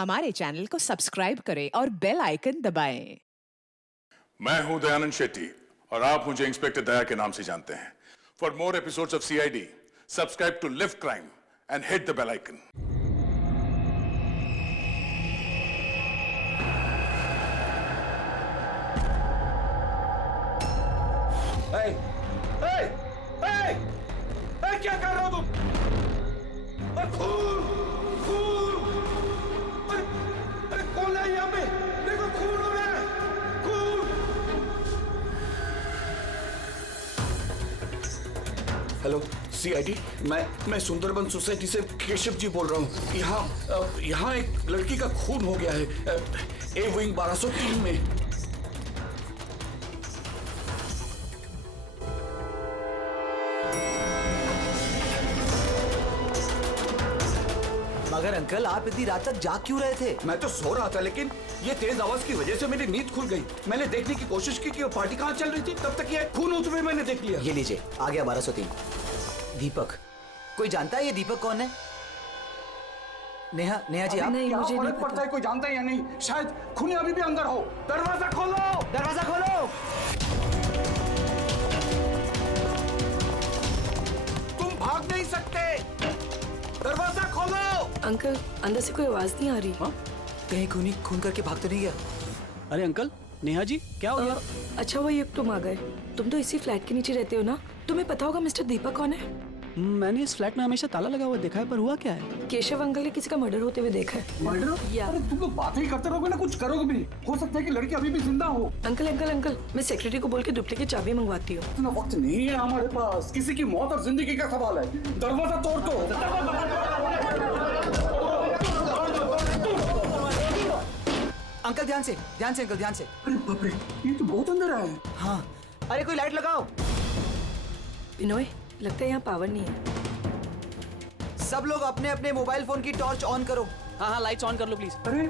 हमारे चैनल को सब्सक्राइब करें और बेल आइकन दबाएं। मैं हूं दयानंद शेट्टी और आप मुझे इंस्पेक्टर दया के नाम से जानते हैं। For more episodes of CID, subscribe to live crime and hit the bell icon. क्या कर रहे हो तुम? खून! खून! अरे कौन है यहाँ पे? देखो खून हो रहा है! खून! हेलो सीआईडी, मैं सुंदरबन सोसाइटी से केशव जी बोल रहा हूँ। यहाँ एक लड़की का खून हो गया है ए विंग 1203 में। मगर अंकल, आप इतनी रात तक जाग क्यों रहे थे? मैं तो सो रहा था, लेकिन ये तेज आवाज की वजह से मेरी नींद खुल गई। मैंने देखने की कोशिश की कि वो पार्टी कहाँ चल रही थी, तब तक ये खून होते हुए मैंने देख लिया। ये लीजिए, आ गया 1203। दीपक, कोई जानता है ये दीपक कौन है? नेहा जी आप? नहीं, मुझे नहीं पता है कोई जानता है या नहीं। शायद खूनी अभी भी अंदर हो। दरवाजा खोलो! दरवाजा खोलो! तुम भाग नहीं सकते। दरवाजा खोलो! अंकल, अंदर से कोई आवाज नहीं आ रही। कहीं खूनी खून करके भाग तो नहीं गया? अरे अंकल, नेहा जी क्या हो गया? अच्छा हुआ ये तुम आ गए। तुम तो इसी फ्लैट के नीचे रहते हो ना? तुम्हें पता होगा मिस्टर दीपक कौन है? मैंने इस फ्लैट में हमेशा ताला लगा हुआ देखा है, पर हुआ क्या है? केशव अंकल ने किसी का मर्डर होते हुए देखा है। मर्डर? या। अरे तुम लोग बातें ही करते रहोगे ना, कुछ करोगे भी। हो सकता है कि लड़की अभी भी जिंदा हो। अंकल, मैं सेक्रेटरी को बोल के डुप्लीकेट चाबी मंगवाती हूँ। इतना वक्त नहीं है हमारे पास। किसी की मौत और जिंदगी का सवाल है। दरवाजा तोड़ दो। अंकल ध्यान से अंकल, ध्यान से। अरे बाप रे, ये तो बहुत अंदर है। हाँ, अरे कोई लाइट लगाओ। बिनोय, लगता है यहाँ पावर नहीं है। सब लोग अपने अपने मोबाइल फोन की टॉर्च ऑन करो। हाँ, लाइट्स ऑन कर लो प्लीज। अरे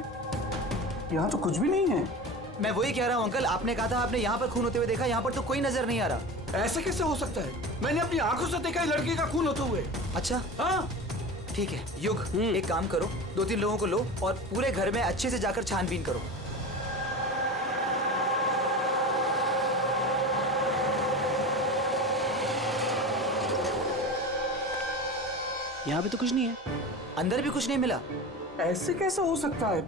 यहाँ तो कुछ भी नहीं है। मैं वही कह रहा हूँ अंकल, आपने कहा था आपने यहाँ पर खून होते हुए देखा, यहाँ पर तो कोई नजर नहीं आ रहा। ऐसे कैसे हो सकता है? मैंने अपनी आंखों से देखा लड़की का खून होते हुए। अच्छा हाँ, ठीक है युग, एक काम करो, 2-3 लोगों को लो और पूरे घर में अच्छे से जाकर छानबीन करो। यहाँ पे तो कुछ नहीं है। अंदर भी कुछ नहीं मिला। ऐसे कैसे हो सकता है?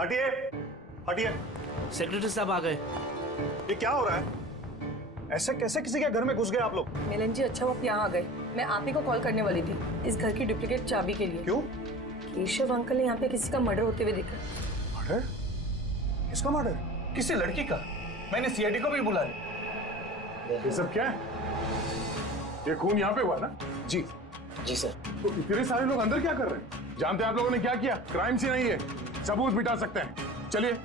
हटिए, हटिए। सेक्रेटरी साहब आ गए। ये क्या हो रहा है? ऐसे कैसे किसी के घर में घुस गए आप लोग? मिलन जी, अच्छा वो आप यहाँ आ गए। मैं आप ही को कॉल करने वाली थी इस घर की डुप्लीकेट चाबी के लिए। क्यों? केशव अंकल ने यहाँ पे किसी का मर्डर होते हुए देखा। मर्डर? किसका मर्डर? किसी लड़की का। मैंने सीआईडी को भी बुलाया। ये सब क्या है? ये खून यहाँ पे हुआ ना? जी सर। तो इतने सारे लोग अंदर क्या कर रहे हैं? जानते हैं आप लोगों ने क्या किया? क्राइम सीन नहीं है, सबूत मिटा सकते हैं। चलिए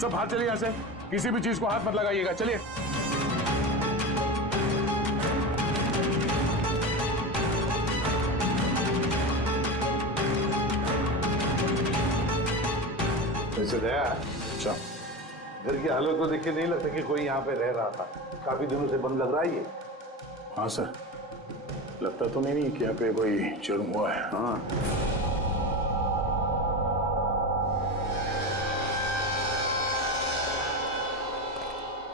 सब बाहर चलिए यहाँ से, किसी भी चीज को हाथ मत लगाइएगा। चलिए। वैसे दया, अच्छा, घर की हालत को देख के नहीं लगता कि कोई यहाँ पे रह रहा था। काफी दिनों से बंद लग रहा है ये। हाँ सर, लगता तो नहीं कि यहाँ पे कोई जुर्म हुआ है। हाँ,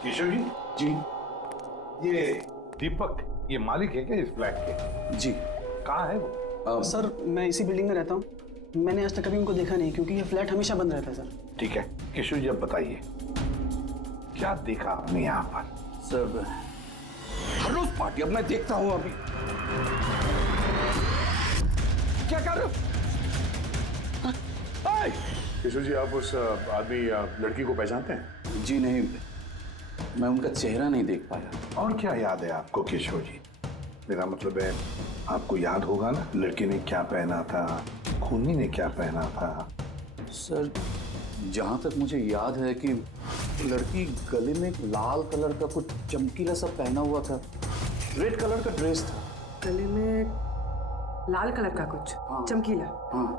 केशव जी। जी। ये दीपक, ये मालिक है क्या इस फ्लैट के? जी। कहाँ है वो? सर मैं इसी बिल्डिंग में रहता हूँ। मैंने आज तक कभी उनको देखा नहीं, क्योंकि ये फ्लैट हमेशा बंद रहता है सर। ठीक है केशव जी, अब बताइए क्या देखा आपने यहाँ पर? सर हर रोज पार्टी, अब मैं देखता हूँ। अभी क्या कर रहे हो? केशव जी, आप उस आदमी लड़की को पहचानते हैं? जी नहीं, मैं उनका चेहरा नहीं देख पाया। और क्या याद है आपको केशव जी? मेरा मतलब है आपको याद होगा ना, लड़की ने क्या पहना था, खूनी ने क्या पहना था? सर जहाँ तक मुझे याद है कि लड़की गले में लाल कलर का कुछ चमकीला सा पहना हुआ था, रेड कलर का ड्रेस था। गले में लाल कलर का कुछ चमकीला। हाँ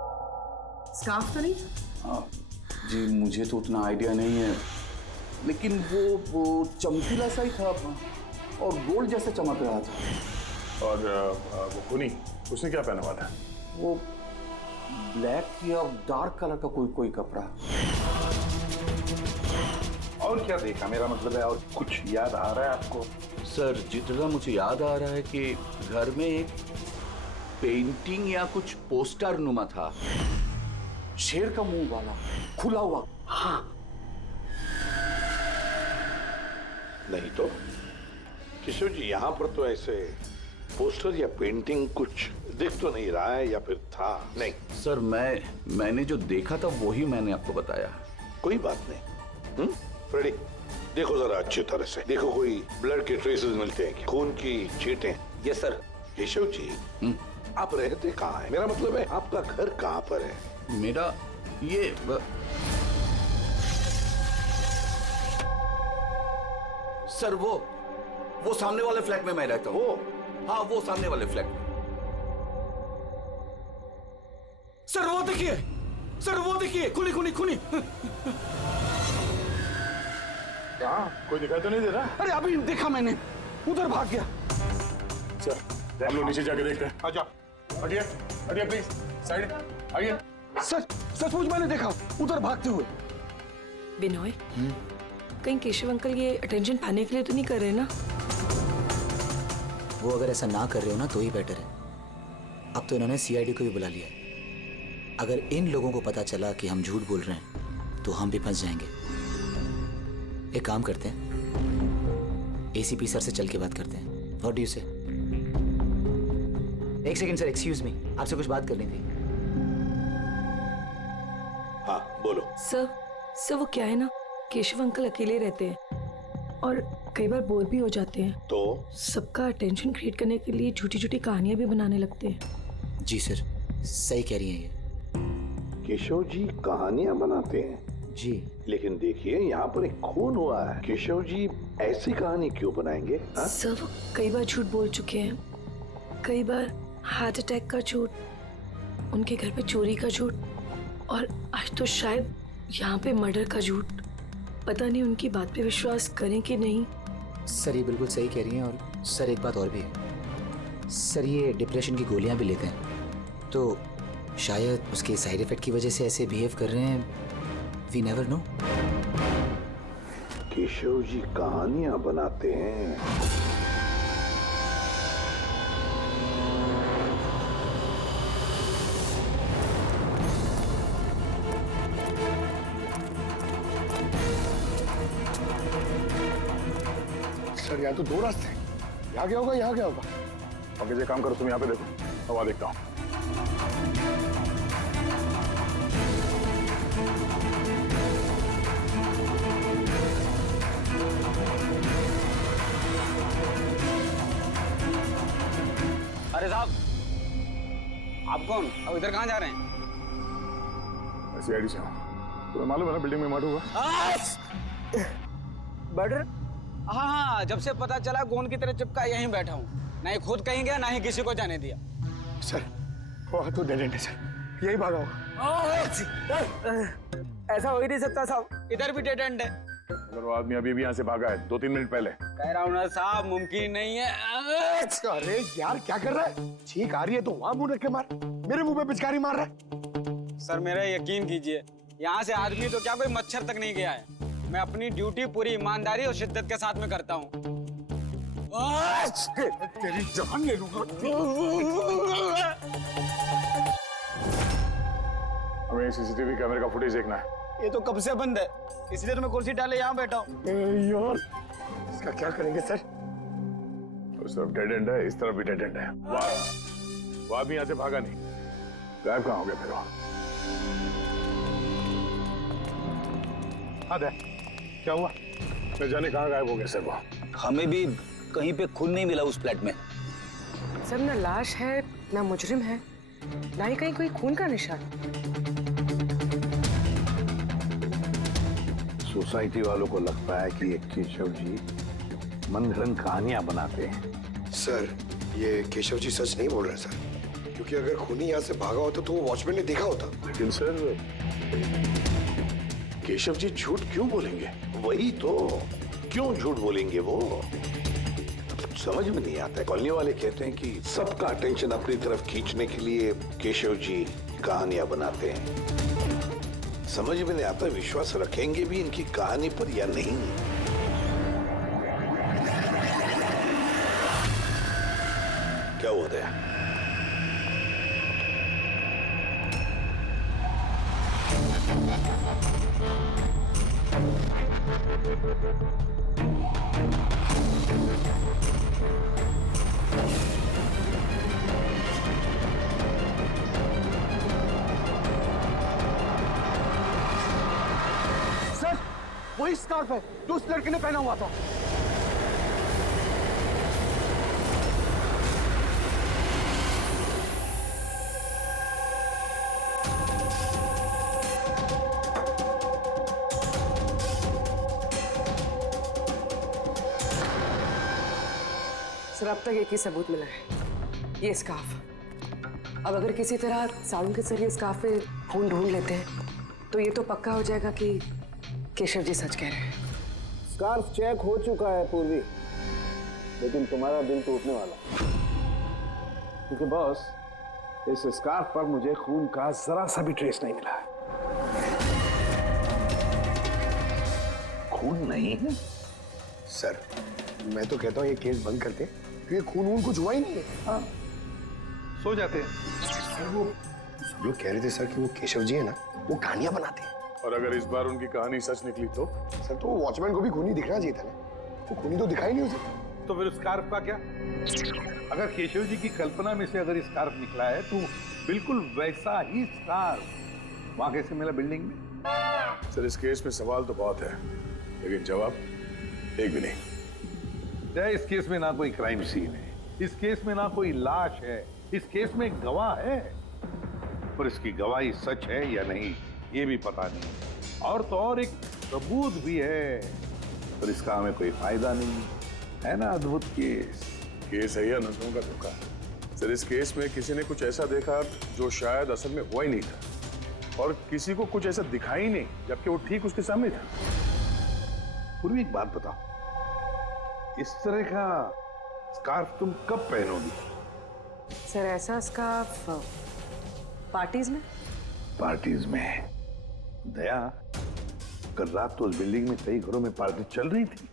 स्कार्फ तो नहीं? जी मुझे तो उतना आइडिया नहीं है, लेकिन वो चमकीला सा ही था और गोल्ड जैसे चमक रहा था। और वो खूनी, उसने क्या पहना हुआ था? वो ब्लैक या डार्क कलर का कोई कपड़ा। और क्या देखा, मेरा मतलब है और कुछ याद आ रहा है आपको? सर जितना मुझे याद आ रहा है कि घर में एक पेंटिंग या कुछ पोस्टर नुमा था, शेर का मुंह वाला, खुला हुआ। हाँ। नहीं तो किशोर जी, यहाँ पर तो ऐसे पोस्टर या पेंटिंग कुछ दिख तो नहीं रहा है, या फिर था? नहीं सर मैंने जो देखा था वही मैंने आपको बताया। कोई बात नहीं। फ्रेडी, देखो जरा अच्छी तरह से देखो, कोई ब्लड के ट्रेसेस मिलते हैं क्या? खून की छींटें? Yes sir. केशव जी, आप रहते कहाँ हैं? मेरा मतलब है आपका घर कहाँ पर है? मेरा ये सर वो सामने वाले फ्लैट में मैं रहता हूँ। हाँ, वो सामने वाले फ्लैट में। सर वो देखिए, खुनी। कहाँ? कोई दिखाई तो नहीं दे रहा? अरे अभी देखा मैंने, उधर भाग गया। चल हम लोग नीचे जाके देखते हैं। आजा, हटिए प्लीज, साइड आइए। सचमुच मैंने देखा, उधर भागते हुए। बिनोय, कहीं केशव अंकल ये अटेंशन पाने के लिए तो नहीं कर रहे ना? वो अगर ऐसा ना कर रहे हो ना तो ही बेटर है। अब तो इन्होंने सीआईडी को भी बुला लिया है। अगर इन लोगों को पता चला कि हम झूठ बोल रहे हैं तो हम भी फंस जाएंगे। एक काम करते हैं, एसीपी सर से चल के बात करते हैं। व्हाट डू यू से? एक सेकंड सर, एक्सक्यूज मी, आपसे कुछ बात करनी थी। हाँ बोलो। सर वो क्या है ना, केशव अंकल अकेले रहते हैं और कई बार बोर भी हो जाते हैं, तो सबका अटेंशन क्रिएट करने के लिए छोटी छोटी कहानियां भी बनाने लगते हैं। जी सर, सही कह रही हैं ये। केशव जी कहानियां बनाते हैं? जी। लेकिन देखिए, यहाँ पर एक खून हुआ है। केशव जी ऐसी कहानी क्यों बनाएंगे? सर वो कई बार झूठ बोल चुके हैं, कई बार हार्ट अटैक का झूठ, उनके घर पे चोरी का झूठ, और आज तो शायद यहाँ पे मर्डर का झूठ। पता नहीं उनकी बात पे विश्वास करें कि नहीं। सर ये बिल्कुल सही कह रही हैं। और सर एक बात और भी है सर, ये डिप्रेशन की गोलियां भी लेते हैं, तो शायद उसके साइड इफेक्ट की वजह से ऐसे बिहेव कर रहे हैं। We never know. Keshav ji कहानियां बनाते हैं? सर यहाँ तो दो रास्ते हैं, यहाँ क्या होगा, यहाँ क्या होगा? अब ये काम करो, तुम यहाँ पे देखो, हवा देखता हूँ। अरे साहब, आप कौन? अब इधर कहाँ जा रहे हैं? सीआईडी से हूँ। तुम्हें मालूम है ना बिल्डिंग में मर्डर हुआ? मर्डर? हाँ, जब से पता चला गोंद की तरह चिपका यहीं बैठा हूँ। ना ही खुद कहीं गया, ना ही किसी को जाने दिया। सर वो तो डेड एंड है सर, यही भागा होगा। ऐसा हो ही नहीं सकता साहब, इधर भी डेड एंड है। अगर वो आदमी अभी भी यहाँ से भागा है 2-3 मिनट पहले। कह रहा हूँ ना साहब, मुमकिन नहीं है। अरे यार क्या कर रहा है? छींक आ रही है तो वहां मुंह रख के मार, मेरे मुंह पे पिचकारी मार रहा है। सर मेरा यकीन कीजिए, यहाँ से आदमी तो क्या कोई मच्छर तक नहीं गया है। मैं अपनी ड्यूटी पूरी ईमानदारी और शिद्दत के साथ में करता हूँ। तेरी जान ले लूंगा। हमें सीसीटीवी कैमरे का फुटेज देखना है। ये तो कब से बंद है, इसलिए तो मैं कुर्सी डाले यहाँ बैठा हूँ। यार इसका क्या करेंगे सर? उस तरफ डेड एंड है, इस तरफ भी डेड एंड है। वो आदमी यहाँ से भागा नहीं, गायब कहाँ हो गया फिर वो? हाँ क्या हुआ? न जाने कहाँ गायब हो गया सर वो। हमें भी कहीं पे खून नहीं मिला उस फ्लैट में। सर न लाश है, ना मुजरिम है, ना ही कहीं कोई खून का निशान। सोसाइटी वालों को लगता है कि ये केशव जी मनगढ़ंत कहानियां बनाते हैं। सर ये केशव जी सच नहीं बोल रहे सर, क्योंकि अगर खूनी यहाँ से भागा होता तो वो वॉचमैन ने देखा होता। लेकिन सर केशव जी झूठ क्यों बोलेंगे? वही तो, क्यों झूठ बोलेंगे वो? समझ में नहीं आता है। कॉलोनी वाले कहते हैं कि सबका अटेंशन अपनी तरफ खींचने के लिए केशव जी कहानियां बनाते हैं। समझ में नहीं आता विश्वास रखेंगे भी इनकी कहानी पर या नहीं। क्या हुआ दया? सर, वही स्कार्फ है जो उस लड़के ने पहना हुआ था। सर अब तक एक ही सबूत मिला है, ये स्कार्फ। अब अगर किसी तरह साउंड के जरिए स्कार्फ पे खून ढूंढ लेते हैं तो ये तो पक्का हो जाएगा कि केशव जी सच कह रहे हैं। स्कार्फ चेक हो चुका है पूर्वी, लेकिन तुम्हारा दिल टूटने वाला, क्योंकि बॉस इस स्कार्फ पर मुझे खून का जरा सा भी ट्रेस नहीं मिला है। खून नहीं है? सर, मैं तो कहता हूँ ये केस बंद करते, क्योंकि खून वून कुछ हुआ ही नहीं है। हाँ, सो जाते हैं। सर, वो सब लोग कह रहे थे सर कि वो केशव जी है ना, वो कहानियां बनाते हैं। और अगर इस बार उनकी कहानी सच निकली तो? सर, तो वॉचमैन को भी खूनी दिखना चाहिए था ना, वो खूनी तो दिखाई नहीं उसे। तो फिर स्कार्फ का क्या? अगर केशव जी की कल्पना में से अगर स्कार्फ निकला है तो बिल्कुल वैसा ही स्कार्फ वहां कैसे मिला बिल्डिंग में? सर, इस केस में सवाल तो बहुत है, लेकिन जवाब एक भी नहीं। इस केस में ना कोई क्राइम सीन है, इस केस में ना कोई लाश है, इस केस में एक गवाह है, पर इसकी गवाही सच है या नहीं ये भी पता नहीं। और तो और एक सबूत भी है, पर इसका हमें कोई फायदा नहीं है ना। अद्भुत केस है या नजरों का धोखा? सर, इस केस में किसी ने कुछ ऐसा देखा जो शायद असल में हुआ ही नहीं था, और किसी को कुछ ऐसा दिखाई नहीं जबकि वो ठीक उसके सामने था। पूर्वी एक बात बताओ, इस तरह का स्कार्फ तुम कब पहनोगी? सर ऐसा स्कार्फ पार्टीज में? पार्टीज में? दया, कल रात तो उस बिल्डिंग में कई घरों में पार्टी चल रही थी।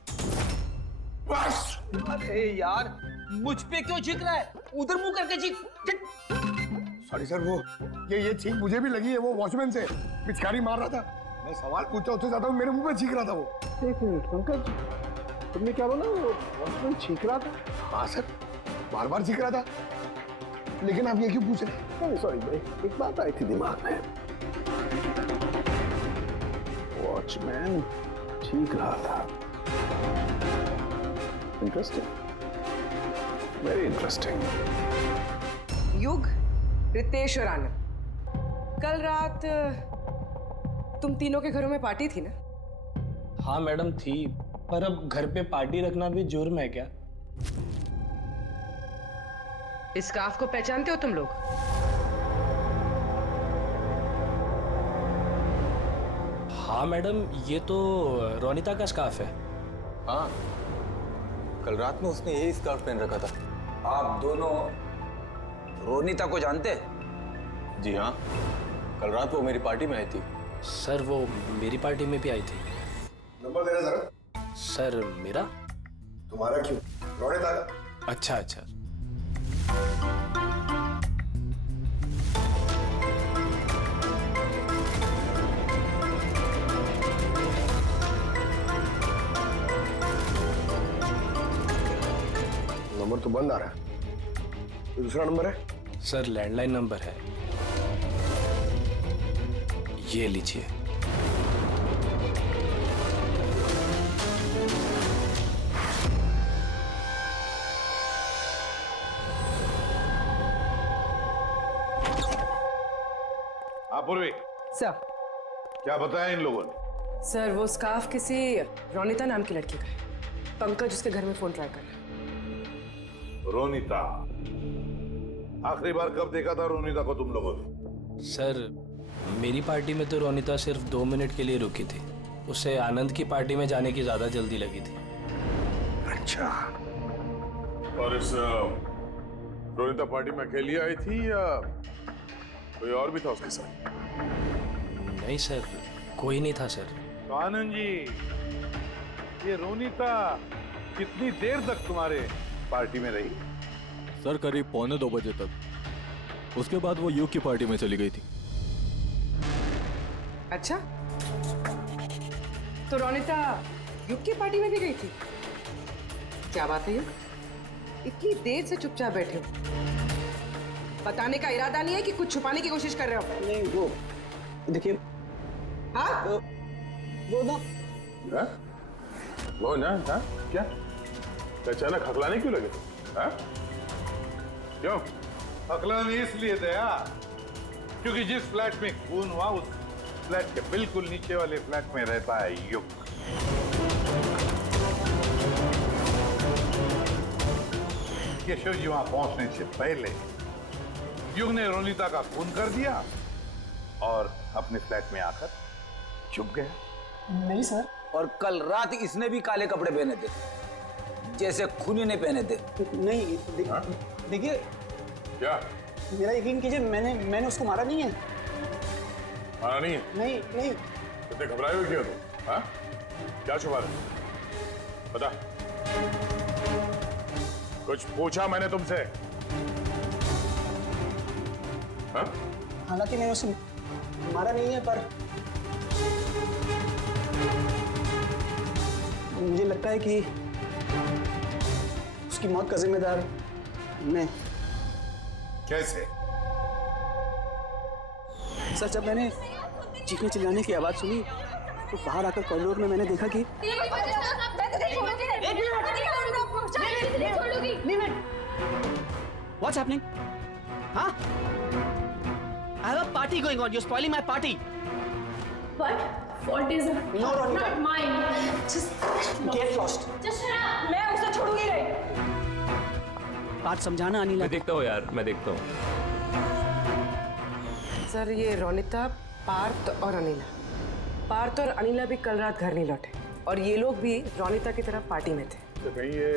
बस! अरे यार, मुझ पे क्यों चीख रहा है? उधर मुंह करके चीख। सॉरी सर, वो ये चीख मुझे भी लगी है, वो वॉचमैन से पिचकारी मार रहा था। मैं सवाल पूछता उससे ज्यादा मेरे मुंह पे चीख रहा था वो। एक मिनट पंकज, तुमने क्या बोला? वो वॉचमैन चीख रहा था? हाँ सर, बार बार चीख रहा था, लेकिन आप ये क्यों पूछ रहे हैं? सॉरी भाई, एक बात आई थी दिमाग में। वॉचमैन चीख रहा था। Interesting, very interesting. युग, रितेश और आनंद, कल रात तुम तीनों के घरों में पार्टी थी ना? हाँ मैडम थी, पर अब घर पे पार्टी रखना भी जुर्म है क्या? इस स्कार्फ को पहचानते हो तुम लोग? हाँ मैडम, ये तो रोनिता का स्कार्फ है। हाँ, कल रात में उसने यही स्कार्फ पहन रखा था। आप दोनों रोनिता को जानते? जी हाँ, कल रात वो मेरी पार्टी में आई थी। सर वो मेरी पार्टी में भी आई थी। नंबर देना जरा। सर मेरा? तुम्हारा क्यों, रोनिता का। अच्छा अच्छा। नंबर तो बंद आ रहा है, तो दूसरा नंबर है? सर लैंडलाइन नंबर है, ये लीजिए। पूर्वी सर, क्या बताया इन लोगों ने? सर वो स्कार्फ किसी रोनिता नाम की लड़की का है। पंकज उसके घर में फोन ट्राई कर रहा है। रोनिता? आखिरी बार कब देखा था रोनिता को तुम लोगों ने? सर मेरी पार्टी में तो रोनिता सिर्फ 2 मिनट के लिए रुकी थी, उसे आनंद की पार्टी में जाने की ज्यादा जल्दी लगी थी। अच्छा। और इस रोनिता पार्टी में अकेली आई थी या कोई और भी था उसके साथ? नहीं सर, कोई नहीं था सर। तो आनंद जी, ये रोनीता कितनी देर तक तुम्हारे पार्टी में रही? सर करीब 1:45 बजे तक। उसके बाद वो युग की पार्टी में चली गई थी। अच्छा, तो रोनिता युग की पार्टी में भी गई थी? क्या बात है युग, इतनी देर से चुपचाप बैठे हो? बताने का इरादा नहीं है कि कुछ छुपाने की कोशिश कर रहे हो? नहीं, वो देखिए। हाँ? वो ना वो ना था क्या? अचानक हकलाने क्यों लगे? हाँ? क्यों? हकलाने इसलिए दया क्योंकि जिस फ्लैट में खून हुआ उस फ्लैट के बिल्कुल नीचे वाले फ्लैट में रहता है युग। केशव जी वहां पहुंचने से पहले युग ने रोनिता का खून कर दिया और अपने फ्लैट में आकर छुप गया। नहीं सर। और कल रात इसने भी काले कपड़े पहने थे, जैसे खूनी ने पहने थे। नहीं, देखिए। क्या? मेरा यकीन कीजिए, मैंने उसको मारा नहीं है। मारा नहीं है? नहीं नहीं। इतने घबराए हुए क्यों तुम? हाँ? क्या छुपा रहे? बता। कुछ पूछा मैंने तुमसे? हाँ? हालांकि मैंने उसे मारा नहीं है, पर मुझे लगता है कि उसकी मौत का जिम्मेदार मैं। कैसे? सर, जब मैंने चीखने चिल्लाने की आवाज सुनी तो बाहर आकर कॉरिडोर में मैंने देखा कि What's happening? Huh? I have a party going on. You're spoiling my party. What? Fault is No, Ronita. not mine. Just get lost. Just shut up. मैं उसे छोड़ूंगी नहीं। बात समझाना अनिला। मैं देखता हूँ यार, मैं देखता हूँ। सर, ये रोनिता, पार्थ और अनिला। पार्थ और अनिला भी कल रात घर नहीं लौटे और ये लोग भी रोनिता की तरफ पार्टी में थे। तो कहीं ये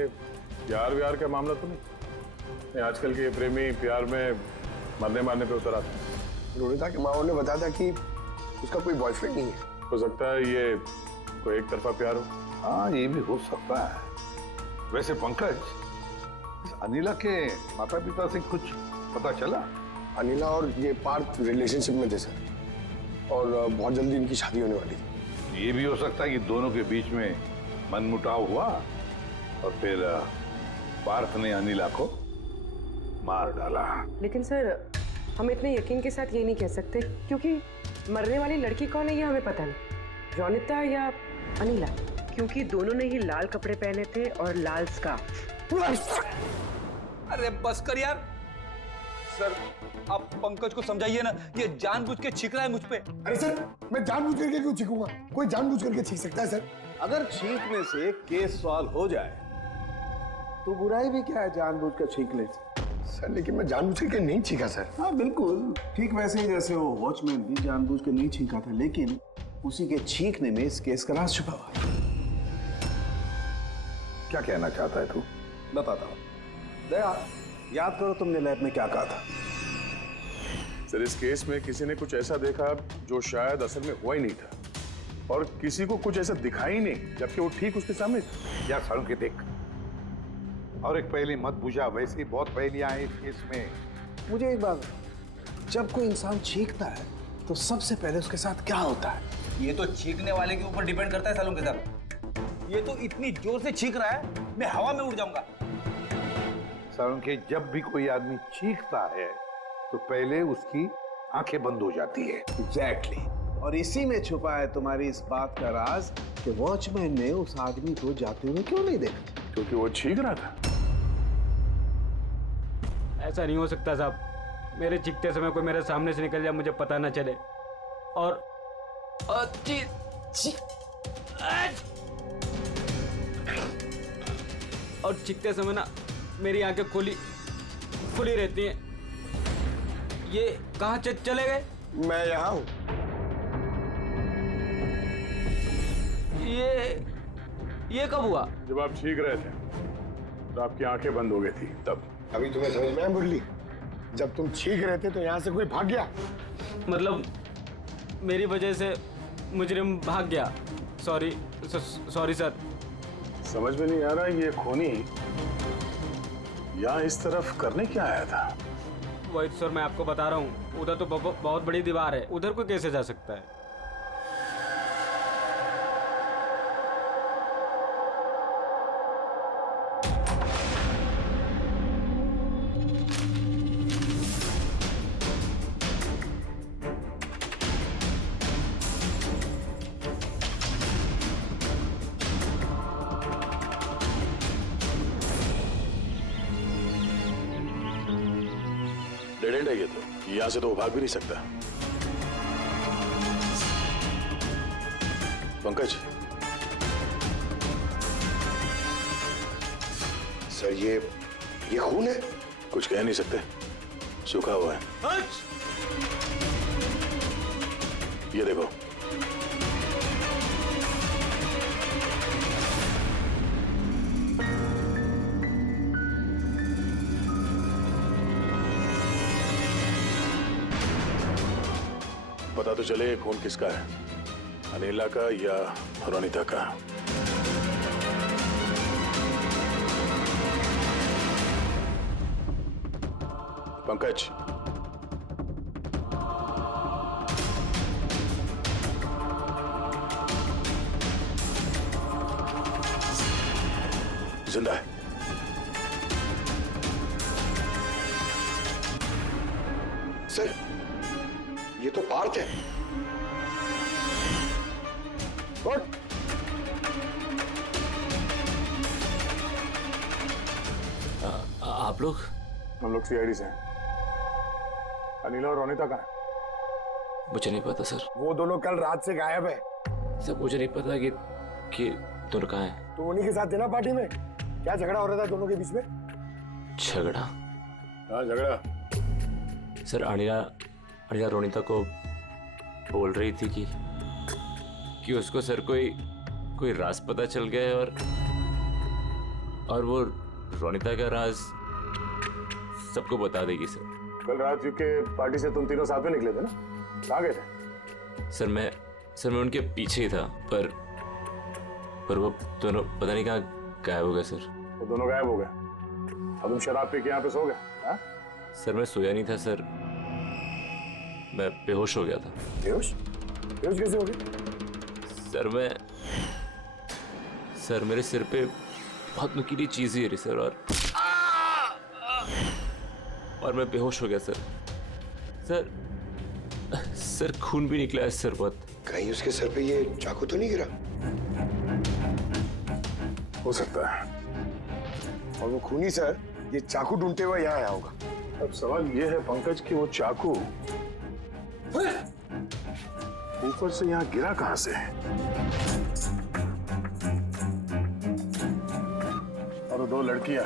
प्यार व्यार का मामला तो नहीं? आजकल के प्रेमी प्यार में मरने मारने पे उतर आते हैं। रोनिता की माँ ने बताया था कि उसका कोई बॉयफ्रेंड नहीं है। हो सकता है ये कोई एक तरफा प्यार हो। हाँ, ये भी हो सकता है। वैसे पंकज, इस अनिला के माता पिता से कुछ पता चला? अनिला और ये पार्थ रिलेशनशिप में थे सर, और बहुत जल्दी इनकी शादी होने वाली थी। ये भी हो सकता है कि दोनों के बीच में मनमुटाव हुआ और फिर पार्थ ने अनिला को मार डाला। लेकिन सर, हम इतने यकीन के साथ ये नहीं कह सकते क्योंकि मरने वाली लड़की कौन है ये हमें पता नहीं। रोनिता या अनिला, क्योंकि दोनों ने ही लाल कपड़े पहने थे और लाल स्कार्फ। अरे बस कर यार। सर, आप पंकज को समझाइए ना, ये जानबूझ के छींक रहा है मुझ पे। अरे सर, मैं जानबूझ करके क्यों छींकूंगा? कोई जानबूझ करके छींक सकता है सर? अगर छींकने से केस सॉल्व हो जाए तो बुराई भी क्या है जानबूझ कर छींकने से? सर, लेकिन मैं जानबूझ करके नहीं छींका सर। हाँ बिल्कुल ठीक वैसे ही जैसे वो वॉचमैन भी जानबूझ के नहीं छींका था, लेकिन उसी के छींकने में इस केस का राज छुपा हुआ है। क्या कहना चाहता है तू? बताता हूँ। दया, याद करो तुमने लैब में क्या कहा था? सर, इस केस में किसी ने कुछ ऐसा देखा जो शायद असल में हुआ ही नहीं था, और किसी को कुछ ऐसा दिखाई नहीं, जबकि वो ठीक उसके सामने था। यार सालों के देख, और एक पहेली मत बुझा, वैसे ही बहुत पहेलियां हैं इस केस में। मुझे एक बात, जब कोई इंसान छींकता है तो सबसे पहले उसके साथ क्या होता है? ये तो छींकने वाले के ऊपर डिपेंड करता है सालों के साथ। ये तो इतनी जोर से छींक रहा है, मैं हवा में उड़ जाऊंगा। सालों के, जब भी कोई आदमी चीखता है तो पहले उसकी आंखें बंद हो जाती है। एग्जैक्टली। और इसी में छुपा है तुम्हारी इस बात का राज कि वॉचमैन ने उस आदमी को जाते हुए क्यों नहीं देखा? क्योंकि वो छींक रहा था। ऐसा नहीं हो सकता साहब, मेरे चीखते समय कोई मेरे सामने से निकल जाए, मुझे पता ना चले। और चीखते समय ना मेरी आंखें खुली रहती हैं। ये कहाँ चले गए? मैं यहाँ हूँ। ये कब हुआ? जब आप छींक रहे थे तो आपकी आंखें बंद हो गई थी, तब। अभी तुम्हें समझ में आया मुरली? जब तुम चीख रहे थे तो यहाँ से कोई भाग गया? मतलब मेरी वजह से मुजरिम भाग गया। Sorry sir. समझ में नहीं आ रहा ये खूनी यहाँ इस तरफ करने क्या आया था? वही सर मैं आपको बता रहा हूँ, उधर तो बहुत बड़ी दीवार है, उधर कोई कैसे जा सकता है? डेड एंड है ये तो, यहाँ से तो वो भाग भी नहीं सकता। पंकज सर ये खून है? कुछ कह नहीं सकते, सूखा हुआ है। ये देखो। पता तो चले खून किसका है, अनिला का या रोनिता का। पंकज जिंदा है। सर ये तो पार्थ है। आप लोग? हम लोग सीआईडी से हैं। अनिला और रोनिता कहाँ है? मुझे नहीं पता सर। वो दोनों कल रात से गायब है। सर मुझे नहीं पता कि दोनों कहाँ हैं। तो उन्हीं के साथ थे ना पार्टी में? क्या झगड़ा हो रहा था दोनों के बीच में? झगड़ा? हाँ झगड़ा। सर अनिला रोनिता को बोल रही थी कि उसको सर कोई राज पता चल गया है और वो रोनिता का राज सबको बता देगी सर। कल रात के पार्टी से तुम तीनों साथ में निकले थे ना, कहाँ गए थे? सर मैं उनके पीछे ही था, पर वो दोनों पता नहीं कहाँ गायब हो गए सर। वो दोनों गायब हो गए? अब तुम शराब पी के यहाँ पे सो गए? हाँ? सर मैं सोया नहीं था सर, मैं बेहोश हो गया था। बेहोश कैसे हो गए? सर मेरे सिर पे बहुत नुकीली चीज गिरी सर और मैं बेहोश हो गया सर। सर खून भी निकला है सर बहुत। कहीं उसके सर पे ये चाकू तो नहीं गिरा? हो सकता है। और वो खूनी सर ये चाकू ढूंढते हुए यहाँ आया होगा। अब सवाल ये है पंकज कि वो चाकू ऊपर से यहाँ गिरा कहाँ से? और वो दो लड़कियां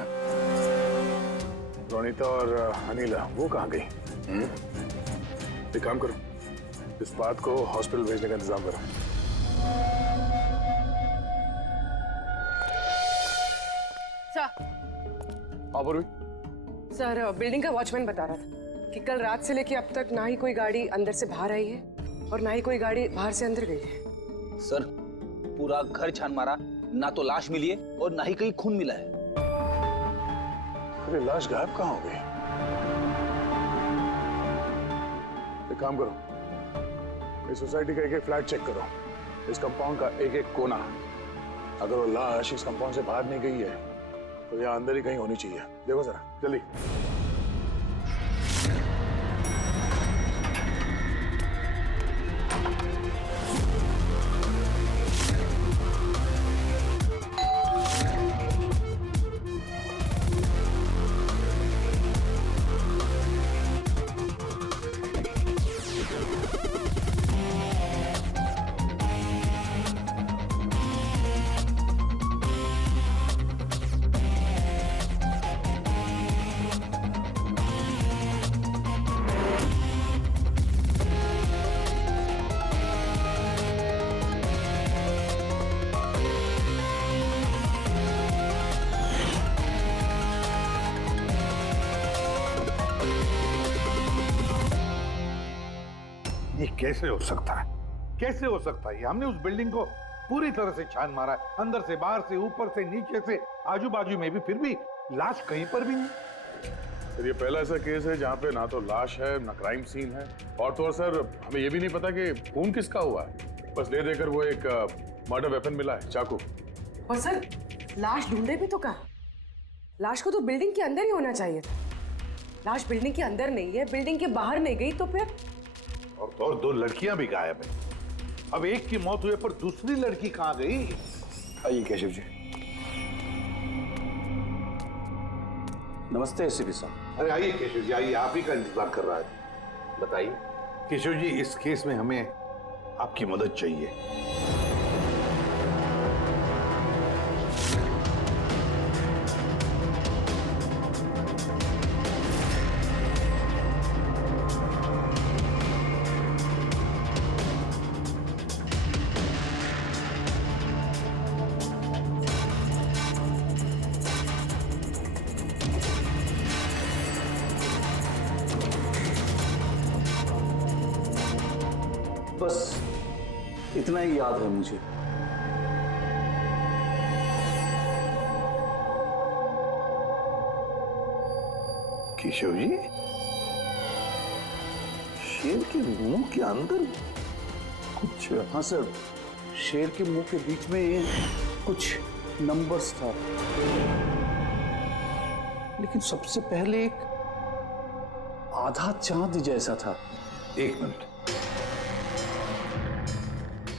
रोनिता और अनिला वो कहाँ गई? एक काम करो, इस बात को हॉस्पिटल भेजने का इंतजाम करो। सर बिल्डिंग का वॉचमैन बता रहा था कि कल रात से लेके अब तक ना ही कोई गाड़ी अंदर से बाहर आई है और ना ही कोई गाड़ी बाहर से अंदर गई है। सर पूरा घर छान मारा, ना तो लाश मिली है और ना ही कहीं खून मिला है। अरे लाश गायब कहाँ हो गई? एक काम करो, इस सोसाइटी का एक फ्लैट चेक करो, इस कंपाउंड का एक कोना। अगर वो लाश इस कंपाउंड से बाहर नहीं गई है तो यहाँ अंदर ही कहीं होनी चाहिए। देखो जरा जल्दी। कैसे हो सकता है, कैसे हो सकता है? हमने उस बिल्डिंग को पूरी तरह से छान मारा है, अंदर से, बाहर से, ऊपर से, नीचे से, आजू बाजू में भी, फिर भी लाश कहीं पर भी नहीं। सर ये पहला ऐसा केस है जहाँ पे ना तो लाश है ना क्राइम सीन है, और तो और सर हमें ये भी नहीं पता कि खून किसका हुआ है। बस ले देकर वो एक मर्डर वेपन मिला है, चाकू। और सर लाश ढूंढे भी तो कहाँ? लाश को तो बिल्डिंग के अंदर ही होना चाहिए था। लाश बिल्डिंग के अंदर नहीं है, बिल्डिंग के बाहर नहीं गई तो फिर? और तो और 2 लड़कियां भी गायब है। अब एक की मौत हुई पर दूसरी लड़की कहाँ गई? आइए केशव जी। नमस्ते एसपी साहब। अरे आइए केशव जी, आइए, आप ही का इंतजार कर रहा है। बताइए केशव जी, इस केस में हमें आपकी मदद चाहिए। बस इतना ही याद है मुझे। केशव जी, शेर के मुंह के अंदर कुछ? हाँ सर, शेर के मुंह के बीच में कुछ नंबर्स था, लेकिन सबसे पहले एक आधा चांद जैसा था। एक मिनट,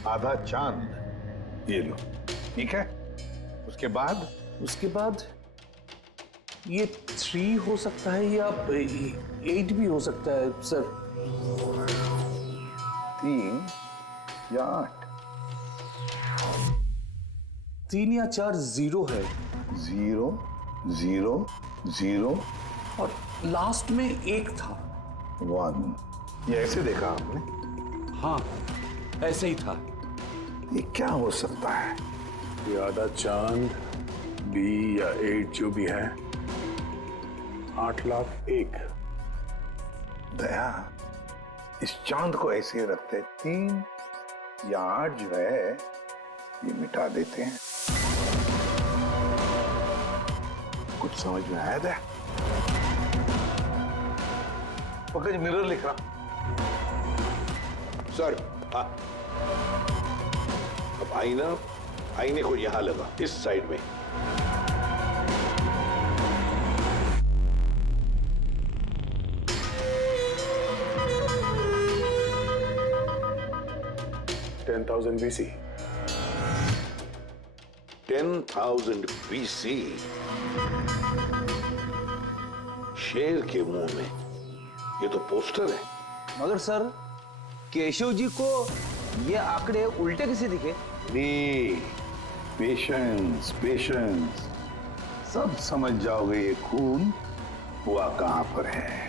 आधा चांद, ये लो, ठीक है। उसके बाद? उसके बाद ये 3 हो सकता है या 8 भी हो सकता है सर। 3 या 8? 3 या 4 0 है। 0 0 0 और लास्ट में 1 था। 1। ये ऐसे देखा आपने? हाँ, ऐसे ही था। ये क्या हो सकता है? ये आधा चांद, B या 8 जो भी है, 8,01,000। दया, इस चांद को ऐसे रखते, 3 या 8 जो है ये मिटा देते हैं। कुछ समझ में आया दया? पंकज, मिरर लिख रहा सर। हाँ, अब आईने को यहां लगा, इस साइड में। BC। 10,000 BC। शेर के मुंह में, ये तो पोस्टर है। मगर सर, केशव जी को ये आंकड़े उल्टे किसे दिखे? पेशेंस, पेशेंस, सब समझ जाओगे ये खून हुआ कहां पर है।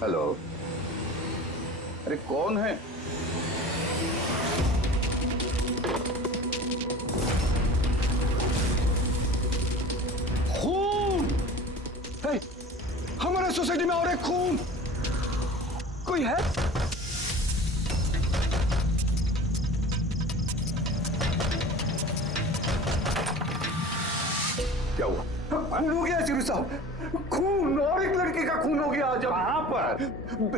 हेलो, अरे कौन है? खून है हमारे सोसाइटी में, और एक खून। कोई है? क्या हुआ? खून हो गया चिरू साहब, खून, और एक लड़के का खून हो गया आज। कहां पर?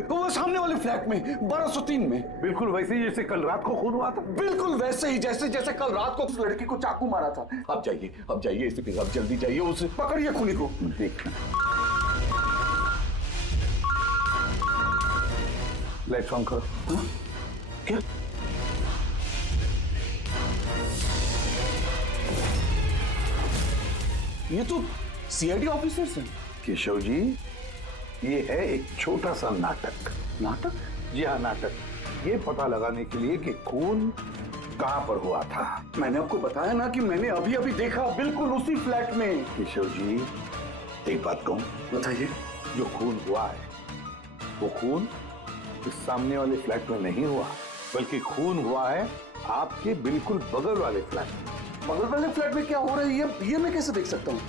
वो सामने वाले फ्लैट में, 1203 में। बिल्कुल वैसे ही जैसे कल रात को खून हुआ था। बिल्कुल वैसे ही जैसे जैसे कल रात को उस लड़की को चाकू मारा था। आप जाइए एसपी साहब, जल्दी जाइए, उसे पकड़िए खूनी को। देखना, लाइट्स ऑन करो। हाँ? क्या? ये तो सीआईडी ऑफिसर्स हैं। केशव जी, ये है एक छोटा सा नाटक। नाटक? जी हाँ, नाटक। ये पता लगाने के लिए कि खून कहां पर हुआ था। मैंने आपको बताया ना कि मैंने अभी अभी देखा, बिल्कुल उसी फ्लैट में। केशव जी, एक बात कहूं? बताइए। जो खून हुआ है वो खून इस सामने वाले फ्लैट में नहीं हुआ, बल्कि खून हुआ है आपके बिल्कुल बगल वाले फ्लैट में। बगल वाले फ्लैट में क्या हो रहा है ये मैं कैसे देख सकता हूँ?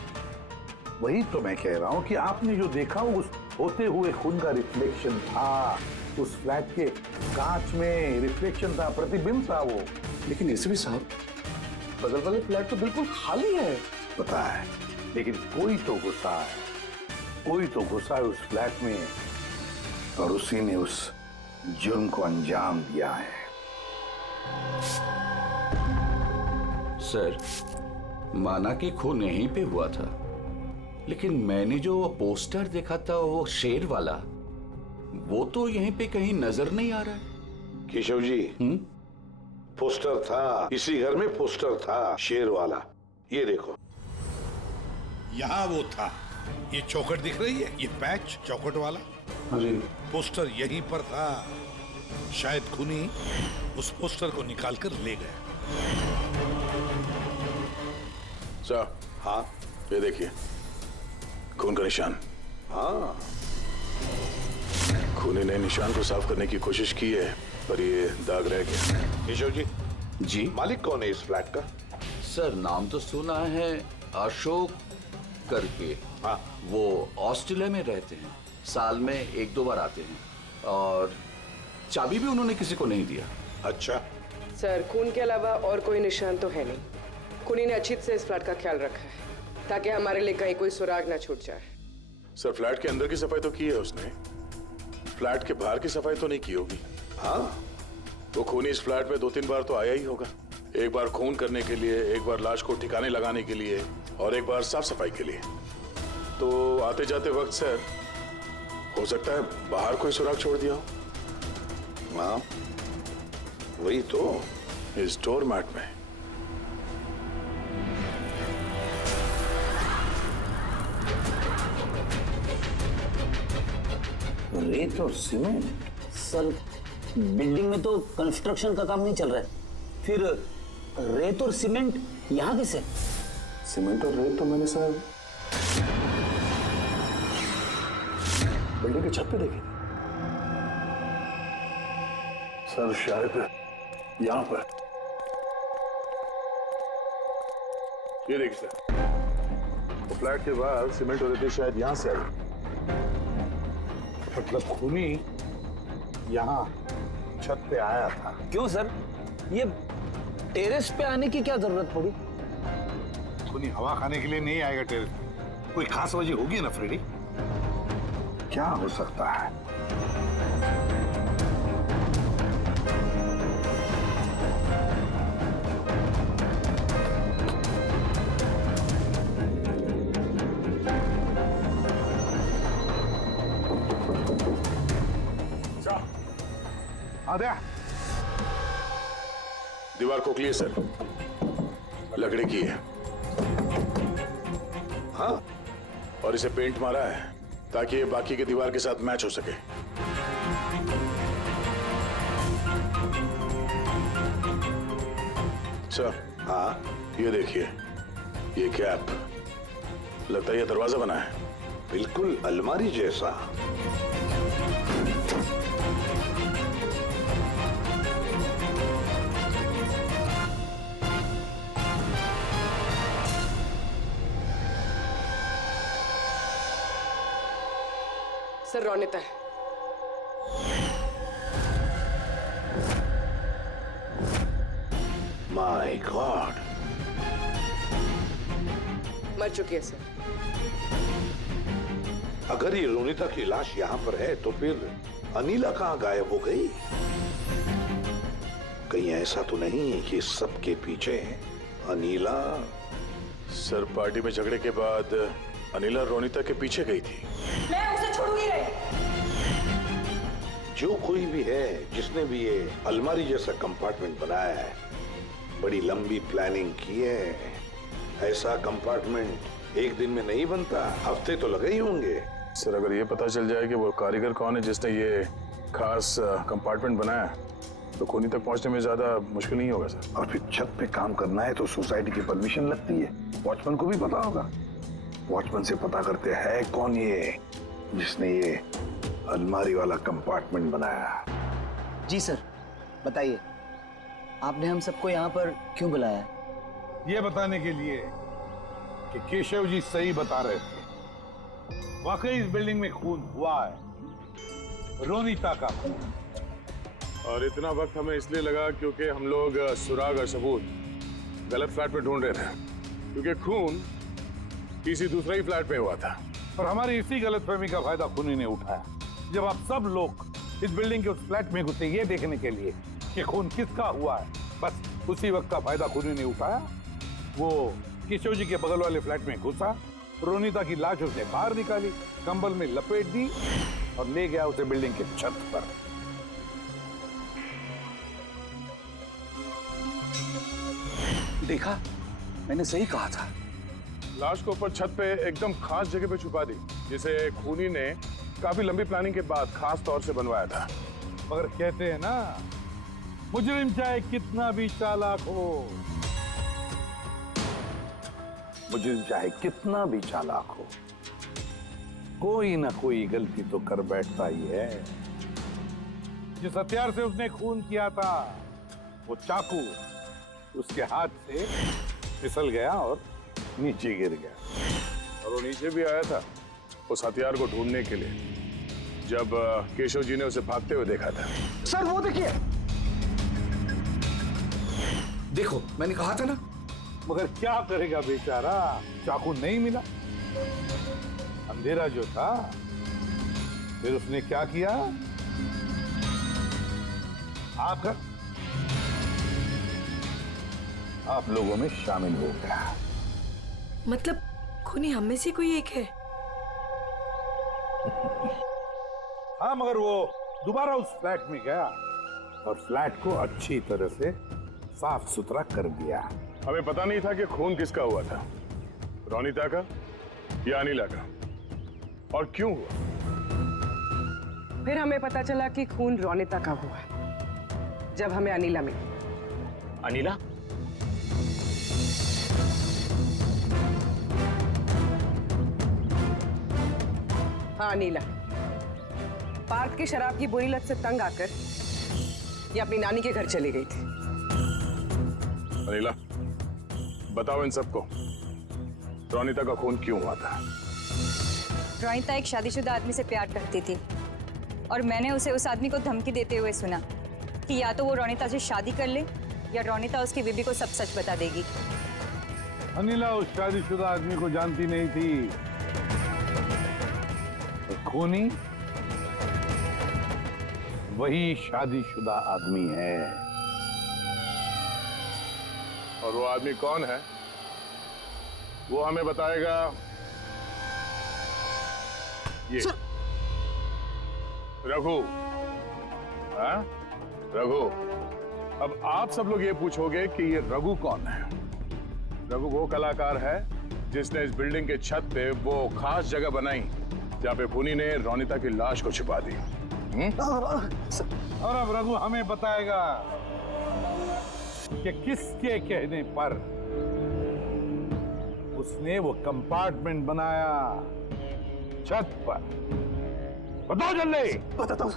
वही तो मैं कह रहा हूँ कि आपने जो देखा उस होते हुए खून का रिफ्लेक्शन था, उस फ्लैट के कांच में रिफ्लेक्शन था, प्रतिबिंब था वो। लेकिन ऐसे भी साहब, बगल वाले फ्लैट तो बिल्कुल खाली है। पता है, लेकिन कोई तो घुसा है, कोई तो घुसा है उस फ्लैट में और उसी ने उस जुर्म को अंजाम दिया है। सर, माना कि खून यहीं पे हुआ था, लेकिन मैंने जो पोस्टर देखा था वो शेर वाला, वो तो यहीं पे कहीं नजर नहीं आ रहा है। केशव जी, पोस्टर था, इसी घर में पोस्टर था शेर वाला। ये देखो, यहाँ वो था, ये चौखट दिख रही है, ये पैच चौखट वाला, अरे पोस्टर यहीं पर था। शायद खूनी उस पोस्टर को निकाल कर ले गया। साहब, हाँ ये देखिए, खून का निशान। हाँ, खूनी ने निशान को साफ करने की कोशिश की है, पर ये दाग रह गया। केशव जी, जी मालिक कौन है इस फ्लैट का? सर, नाम तो सुना है, अशोक करके। हाँ, वो ऑस्ट्रेलिया में रहते हैं, साल में 1-2 बार आते हैं, और चाबी भी उन्होंने किसी को नहीं दिया। अच्छा सर, खून के अलावा और कोई निशान तो है नहीं। खूनी ने अच्छी से इस फ्लैट का ख्याल रखा है ताकि हमारे लिए कहीं कोई सुराग ना छूट जाए। सर, फ्लैट के अंदर की सफाई तो की है उसने, फ्लैट के बाहर की सफाई तो नहीं की होगी। हाँ, वो खूनी इस फ्लैट में 2-3 बार तो आया ही होगा। एक बार खून करने के लिए, एक बार लाश को ठिकाने लगाने के लिए, और एक बार साफ सफाई के लिए। तो आते जाते वक्त सर, हो सकता है बाहर कोई सुराग छोड़ दिया हो। हाँ, वही तो, इस डोर मैट में। रेत और सीमेंट? सर, बिल्डिंग में तो कंस्ट्रक्शन का काम नहीं चल रहा है, फिर रेत और सीमेंट यहाँ कैसे? सीमेंट और रेत तो मैंने सर बिल्डिंग की छत पे देखी थी। सर, शायद यहां पर। ये देखिए सर, तो फ्लैट के बाहर सीमेंट और रेत शायद यहां से आई। मतलब खूनी यहाँ छत पे आया था। क्यों सर, ये टेरेस पे आने की क्या जरूरत पड़ी? खूनी हवा खाने के लिए नहीं आएगा टेरेस पे, कोई खास वजह होगी ना फ्रेडी? क्या हो सकता है? आद्या, दीवार खोखली है सर, लकड़ी की है। हाँ, और इसे पेंट मारा है ताकि ये बाकी के दीवार के साथ मैच हो सके। सर, हाँ, ये देखिए, ये कैप, लगता है ये दरवाजा बना है। बिल्कुल अलमारी जैसा। सर, रौनिता है। माय गॉड, मर चुकी है सर। अगर ये रोनिता की लाश यहाँ पर है तो फिर अनीला कहाँ गायब हो गई? कहीं ऐसा तो नहीं कि सबके पीछे अनीला? सर, पार्टी में झगड़े के बाद अनीला रोनिता के पीछे गई थी। मैं उसे छोड़ूंगी नहीं। जो कोई भी है, जिसने भी ये अलमारी जैसा कंपार्टमेंट बनाया है, बड़ी लंबी प्लानिंग की है। ऐसा कंपार्टमेंट एक दिन में नहीं बनता, हफ्ते तो लगे ही होंगे। सर, अगर ये पता चल जाए कि वो कारीगर कौन है जिसने ये खास कंपार्टमेंट बनाया, तो खूनी तक पहुंचने में ज्यादा मुश्किल नहीं होगा सर। और फिर छत पे काम करना है तो सोसाइटी की परमिशन लगती है, वॉचमैन को भी पता होगा। वॉचमैन से पता करते हैं कौन ये जिसने ये अलमारी वाला कंपार्टमेंट बनाया। जी सर, बताइए आपने हम सबको यहाँ पर क्यों बुलाया है? ये बताने के लिए कि केशव जी सही बता रहे थे। वाकई इस बिल्डिंग में खून हुआ है, रोनिता का खून। और इतना वक्त हमें इसलिए लगा क्योंकि हम लोग सुराग और सबूत गलत फ्लैट पे ढूंढ रहे थे, क्योंकि खून किसी दूसरे ही फ्लैट पे हुआ था। और हमारी इसी गलतफहमी का फायदा खूनी ने उठाया। जब आप सब लोग इस बिल्डिंग के उस फ्लैट में घुसे ये देखने के लिए कि खून किसका हुआ है, बस उसी वक्त का फायदा खूनी ने उठाया। वो केशव जी के बगल वाले फ्लैट में घुसा, रोनिता की लाश उसने बाहर निकाली, कंबल में लपेट दी और ले गया उसे बिल्डिंग के छत पर। देखा, मैंने सही कहा था। लाश को ऊपर छत पे एकदम खास जगह पे छुपा दी, जिसे खूनी ने काफी लंबी प्लानिंग के बाद खास तौर से बनवाया था। मगर कहते हैं ना, मुजरिम चाहे कितना भी चालाक हो, मुजरिम चाहे कितना भी चालाक हो, कोई ना कोई गलती तो कर बैठता ही है। जिस हथियार से उसने खून किया था, वो चाकू उसके हाथ से फिसल गया और नीचे गिर गया। और वो नीचे भी आया था उस हथियार को ढूंढने के लिए, जब केशव जी ने उसे भागते हुए देखा था। सर वो देखिए, देखो मैंने कहा था ना। मगर क्या करेगा बेचारा, चाकू नहीं मिला। अंधेरा जो था, फिर उसने क्या किया, आकर आप लोगों में शामिल हो गया। मतलब खूनी हम में से कोई एक है? हाँ, मगर वो दोबारा उस फ्लैट में गया और फ्लैट को अच्छी तरह से साफ सुथरा कर दिया। हमें पता नहीं था कि खून किसका हुआ था, रोनिता का या अनिला का, और क्यों हुआ। फिर हमें पता चला कि खून रोनिता का हुआ जब हमें अनिला मिली। अनिला? हाँ, अनिला पार्थ की शराब की बुरी लत से तंग आकर ये अपनी नानी के घर चली गई थी। अनिला, बताओ इन सबको, रोनिता का खून क्यों हुआ था? रोनिता एक शादीशुदा आदमी से प्यार करती थी और मैंने उसे उस आदमी को धमकी देते हुए सुना कि या तो वो रोनिता से शादी कर ले या रोनिता उसकी बीबी को सब सच बता देगी। अनिला उस शादीशुदा आदमी को जानती नहीं थी। तो खूनी वही शादीशुदा आदमी है। और वो आदमी कौन है वो हमें बताएगा ये रघु। हाँ रघु, अब आप सब लोग ये पूछोगे कि ये रघु कौन है। रघु वो कलाकार है जिसने इस बिल्डिंग के छत पे वो खास जगह बनाई जहाँ पे खूनी ने रोनिता की लाश को छुपा दी। और अब रघु हमें बताएगा कि किसके कहने पर उसने वो कंपार्टमेंट बनाया छत पर। बताओ जल्दी। बताता हूँ।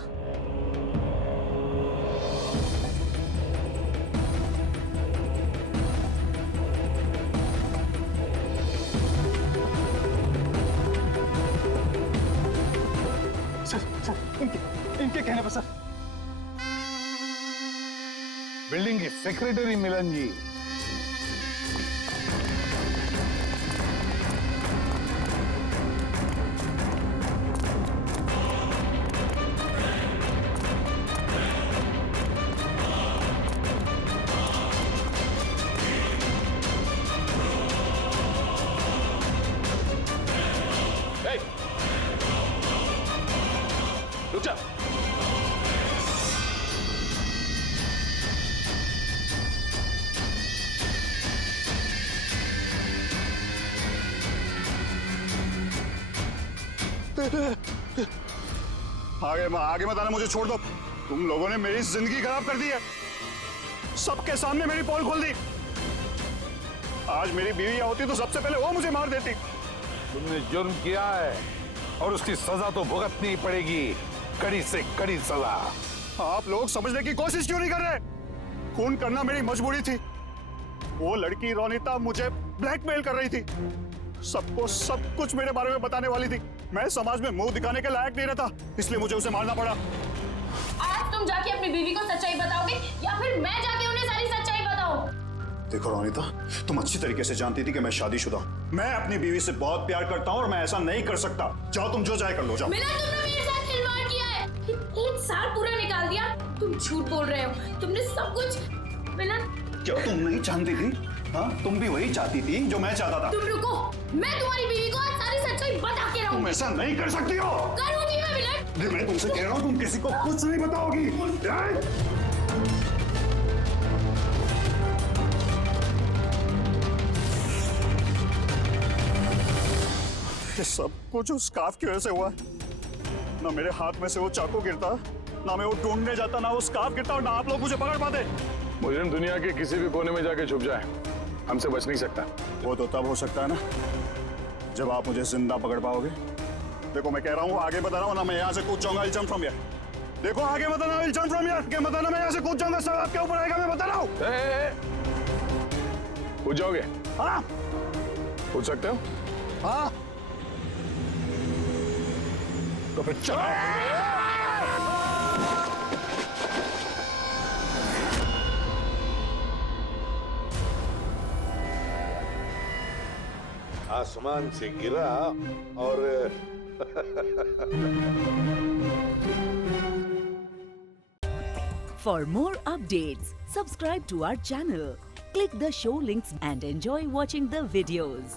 सर इनके कहने पर सर। बिल्डिंग की सेक्रेटरी मिलन जी। रुक जा। आगे मत आना, मुझे छोड़ दो। तुम लोगों ने मेरी जिंदगी खराब कर दी है, सबके सामने मेरी पोल खोल दी। आज मेरी बीवी होती तो सबसे पहले वो मुझे मार देती। तुमने जुर्म किया है और उसकी सजा तो भुगतनी ही पड़ेगी। कड़ी से कड़ी सजा। आप लोग समझने की कोशिश क्यों नहीं कर रहे? खून करना मेरी मजबूरी थी। वो लड़की रोनिता मुझे ब्लैकमेल कर रही थी, सबको सब कुछ मेरे बारे में बताने वाली थी। मैं समाज में मुंह दिखाने के लायक नहीं रहता, इसलिए मुझे उसे मारना पड़ा। आज तुम जाके अपनी बीवी को सच्चाई बताओगे या फिर मैं जाके उन्हें सारी सच्चाई बताऊं? देखो रोनिता, तुम अच्छी तरीके से जानती थी कि मैं शादीशुदा हूं। मैं अपनी बीवी से बहुत प्यार करता हूं और मैं ऐसा नहीं कर सकता। जाओ, तुम जो चाहे कर लो, जाओ। मिलन, तुमने मेरे साथ खिलवाड़ किया है। 1 साल पूरा निकाल दिया। तुम झूठ बोल रहे हो। तुमने सब कुछ। मिलन, क्या तुम नहीं जानती थी? हाँ, तुम भी वही चाहती थी जो मैं चाहता था। तुम रुको, मैं तुम्हारी बीवी को आज सारी सच्चाई बता के रहूंगी। तुम ऐसा नहीं कर सकती हो। करूंगी मैं मिलन। मैं तुमसे कह रहा हूँ, तुम किसी को कुछ नहीं बताओगी। ये सब कुछ उस स्कार्फ की वजह से हुआ। ना मेरे हाथ में से वो चाकू गिरता, ना मैं वो ढूंढने जाता, ना वो स्कार्फ गिरता और ना आप लोग मुझे पकड़ पाते। मुजरिम दुनिया के किसी भी कोने में जाके छुप जाए, हमसे बच नहीं सकता। वो तो तब हो सकता है ना जब आप मुझे जिंदा पकड़ पाओगे। देखो मैं कह रहा हूँ, आगे बता रहा हूँ ना, मैं यहाँ से कूद जाऊंगा। I'll jump from here। देखो आगे बताना, I'll jump from here। क्या बताना, मैं यहाँ से कूद जाऊंगा, सब आपके ऊपर आएगा, मैं बता रहा हूँ। कूद जाओगे? हाँ, कूद सकते हो? हाँ, तो फिर चलो। आसमान से गिरा और For more updates, subscribe to our channel, click the show links and enjoy watching the videos.